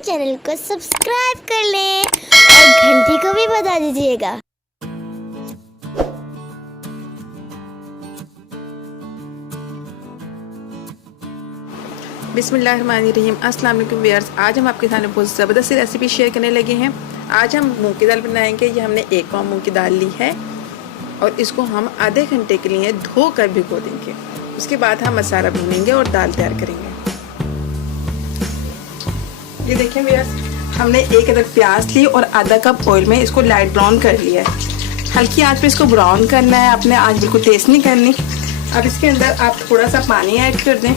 Channel को subscribe कर लें और घंटी को भी बजा दीजिएगा। बिस्मिल्लाहिर्रहमानिर्रहीम। अस्सलाम वालेकुम व्यूअर्स, आज हम आपके सामने बहुत ज़बरदस्त रेसिपी शेयर करने लगे हैं। आज हम मूंग की दाल बनाएंगे। ये हमने 1 पाव मूंग की दाल ली है और इसको हम आधे घंटे के लिए धो कर भिगो देंगे। उसके बाद हम मसाला भूनेंगे और दाल तैयार करेंगे। ये देखें व्यूअर्स, हमने 1 अदद प्याज ली और आधा कप ऑयल में इसको लाइट ब्राउन कर लिया है। हल्की आंच पे इसको ब्राउन करना है, आपने आंच बिल्कुल तेज नहीं करनी। अब इसके अंदर आप थोड़ा सा पानी ऐड कर दें।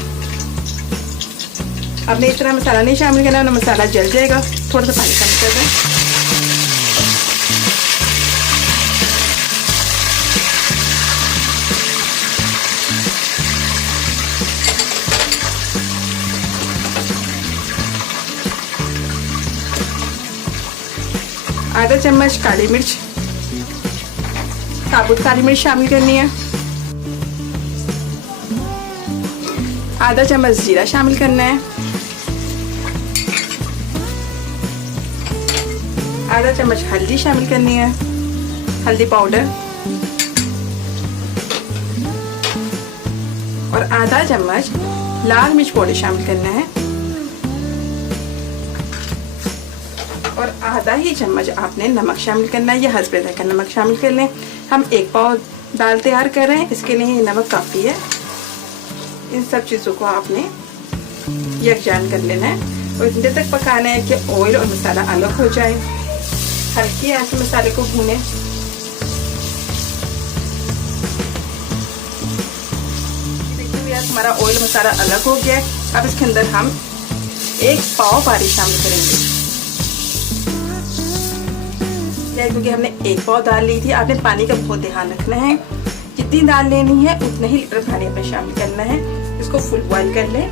आपने इस तरह मसाला नहीं शामिल करना, ना मसाला जल जाएगा। थोड़ा सा पानी कम कर दें। आधा चम्मच काली मिर्च, साबुत काली मिर्च शामिल करनी है। आधा चम्मच जीरा शामिल करना है। आधा चम्मच हल्दी शामिल करनी है, हल्दी पाउडर। और आधा चम्मच लाल मिर्च पाउडर शामिल करना है। और आधा ही चम्मच आपने नमक शामिल करना है। यह हस्बे जायका नमक शामिल कर लें। हम 1 पाव दाल तैयार कर रहे हैं, इसके लिए ये नमक काफ़ी है। इन सब चीज़ों को आपने यकजान कर लेना है और इतने तक पकाना है कि ऑयल और मसाला अलग हो जाए। हल्की आंच से मसाले को भूनें। देखिए हमारा ऑयल मसाला अलग हो गया है। अब इसके अंदर हम 1 पाव पानी शामिल करेंगे। क्योंकि हमने 1 पाव दाल ली थी, आपने पानी का बहुत ध्यान रखना है। जितनी दाल लेनी है उतना ही लीटर पानी में शामिल करना है। इसको फुल बॉईल कर लें।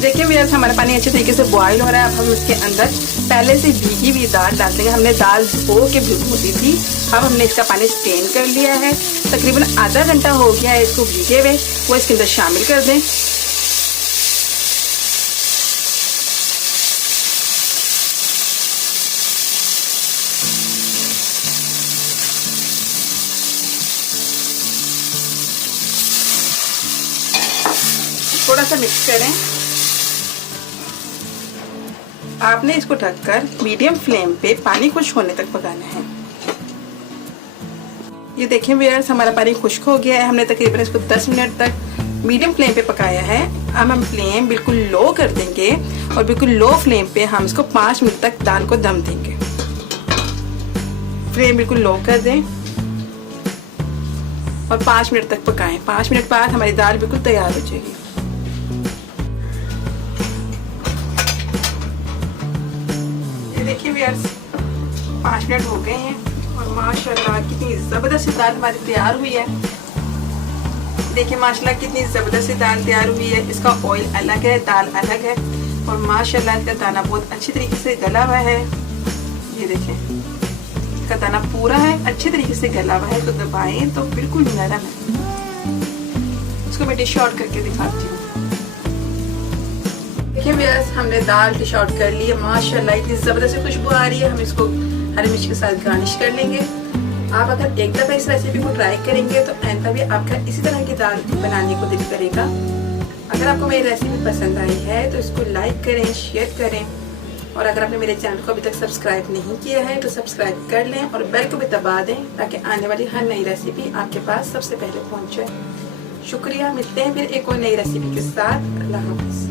देखिए व्यूअर्स, हमारा पानी अच्छे तरीके से बॉईल हो रहा है। अब हम इसके अंदर पहले से भीगी हुई दाल डाल देंगे। हमने दाल धो के भिगो दी थी। अब हमने इसका पानी स्ट्रेन कर लिया है। तकरीबन आधा घंटा हो गया है इसको भीगे हुए। वो इसके अंदर शामिल कर दें। थोड़ा सा मिक्स करें। आपने इसको ढककर मीडियम फ्लेम पे पानी खुश्क होने तक पकाना है। ये देखें व्यूअर्स, हमारा पानी खुश्क हो गया है। हमने तकरीबन इसको 10 मिनट तक मीडियम फ्लेम पे पकाया है। अब हम फ्लेम बिल्कुल लो कर देंगे और बिल्कुल लो फ्लेम पे हम इसको 5 मिनट तक दाल को दम देंगे। फ्लेम बिल्कुल लो कर दें और 5 मिनट तक पकाएं। 5 मिनट बाद हमारी दाल बिल्कुल तैयार हो जाएगी। देखिए व्यूअर्स, 5 मिनट हो गए हैं और माशाल्लाह कितनी ज़बरदस्त दाल हमारी तैयार हुई है। देखिए माशाल्लाह कितनी ज़बरदस्त दाल तैयार हुई है। इसका ऑयल अलग है, दाल अलग है और माशाल्लाह इसका दाना बहुत अच्छी तरीके से गला हुआ है। ये देखें, इसका दाना पूरा है, अच्छी तरीके से गला हुआ है। तो दबाएं तो बिल्कुल नरम है। इसको मैं डिश आउट करके दिखाती हूँ। देखिए व्यूअर्स, हमने दाल डिश आउट कर ली है। माशाल्लाह इतनी ज़बरदस्त खुशबू आ रही है। हम इसको हरी मिर्च के साथ गार्निश कर लेंगे। आप अगर एक दफ़ा इस रेसिपी को ट्राई करेंगे तो आइंदा भी आपका इसी तरह की दाल बनाने को दिल करेगा। अगर आपको मेरी रेसिपी पसंद आई है तो इसको लाइक करें, शेयर करें और अगर आपने मेरे चैनल को अभी तक सब्सक्राइब नहीं किया है तो सब्सक्राइब कर लें और बेल को भी दबा दें ताकि आने वाली हर नई रेसिपी आपके पास सबसे पहले पहुँच जाए। शुक्रिया। मिलते हैं फिर एक और नई रेसिपी के साथ। अल्लाह हाफ़िज़।